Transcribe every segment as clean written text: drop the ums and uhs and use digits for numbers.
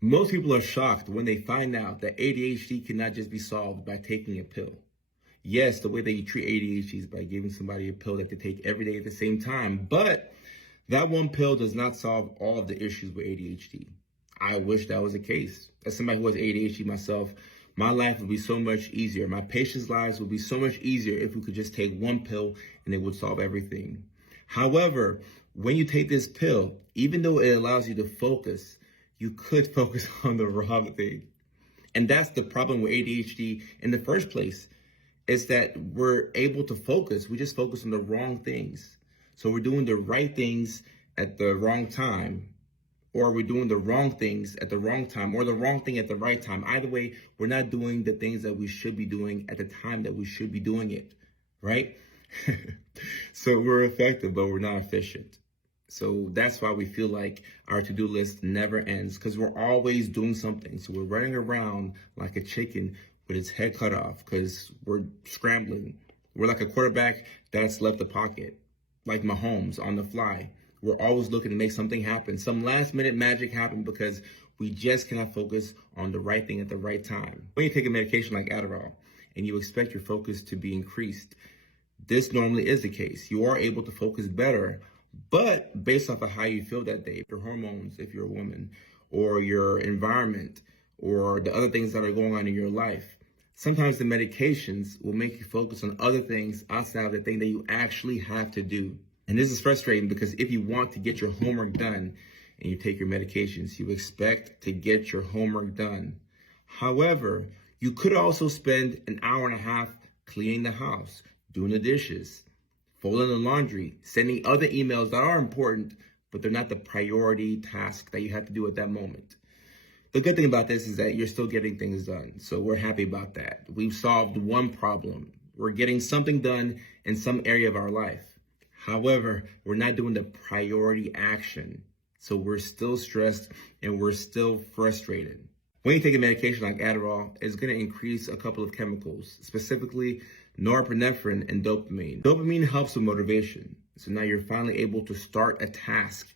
Most people are shocked when they find out that ADHD cannot just be solved by taking a pill. Yes, the way that you treat ADHD is by giving somebody a pill that they take every day at the same time, but that one pill does not solve all of the issues with ADHD. I wish that was the case. As somebody who has ADHD myself, my life would be so much easier. My patients' lives would be so much easier if we could just take one pill and it would solve everything. However, when you take this pill, even though it allows you to focus, you could focus on the wrong thing. And that's the problem with ADHD in the first place. It's that we're able to focus. We just focus on the wrong things. So we're doing the right things at the wrong time, or we're doing the wrong things at the wrong time, or the wrong thing at the right time. Either way, we're not doing the things that we should be doing at the time that we should be doing it, right? So we're effective, but we're not efficient. So that's why we feel like our to-do list never ends, because we're always doing something. So we're running around like a chicken with its head cut off because we're scrambling. We're like a quarterback that's left the pocket, like Mahomes on the fly. We're always looking to make something happen, some last minute magic happen, because we just cannot focus on the right thing at the right time. When you take a medication like Adderall and you expect your focus to be increased, this normally is the case. You are able to focus better, but based off of how you feel that day, your hormones, if you're a woman, or your environment, or the other things that are going on in your life. Sometimes the medications will make you focus on other things outside of the thing that you actually have to do. And this is frustrating because if you want to get your homework done and you take your medications, you expect to get your homework done. However, you could also spend an hour and a half cleaning the house, doing the dishes, folding the laundry, sending other emails that are important, but they're not the priority task that you have to do at that moment. The good thing about this is that you're still getting things done. So we're happy about that. We've solved one problem. We're getting something done in some area of our life. However, we're not doing the priority action. So we're still stressed and we're still frustrated. When you take a medication like Adderall, it's going to increase a couple of chemicals, specifically norepinephrine and dopamine. Dopamine helps with motivation. So now you're finally able to start a task.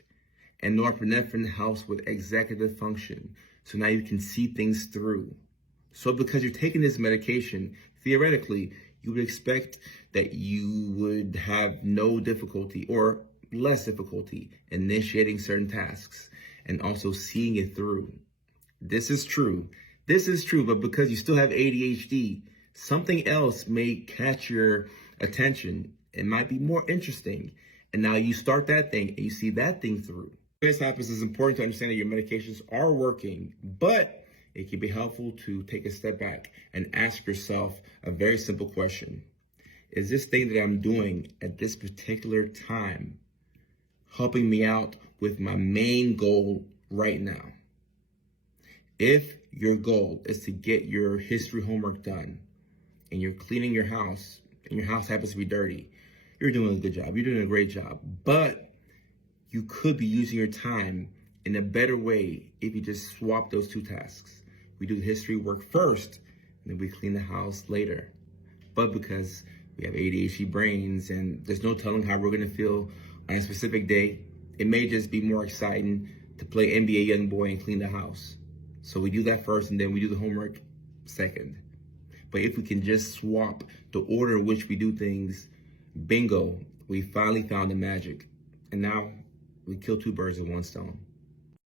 And norepinephrine helps with executive function. So now you can see things through. So because you're taking this medication, theoretically, you would expect that you would have no difficulty or less difficulty initiating certain tasks and also seeing it through. This is true. But because you still have ADHD, something else may catch your attention. It might be more interesting. And now you start that thing and you see that thing through. This happens, it's important to understand that your medications are working, but it can be helpful to take a step back and ask yourself a very simple question. Is this thing that I'm doing at this particular time helping me out with my main goal right now? If your goal is to get your history homework done and you're cleaning your house and your house happens to be dirty, you're doing a good job. You're doing a great job. But you could be using your time in a better way if you just swap those two tasks. We do the history work first, and then we clean the house later. But because we have ADHD brains and there's no telling how we're gonna feel on a specific day, it may just be more exciting to play NBA Youngboy and clean the house. So we do that first, and then we do the homework second. But if we can just swap the order in which we do things, bingo, we finally found the magic. And now we kill two birds with one stone.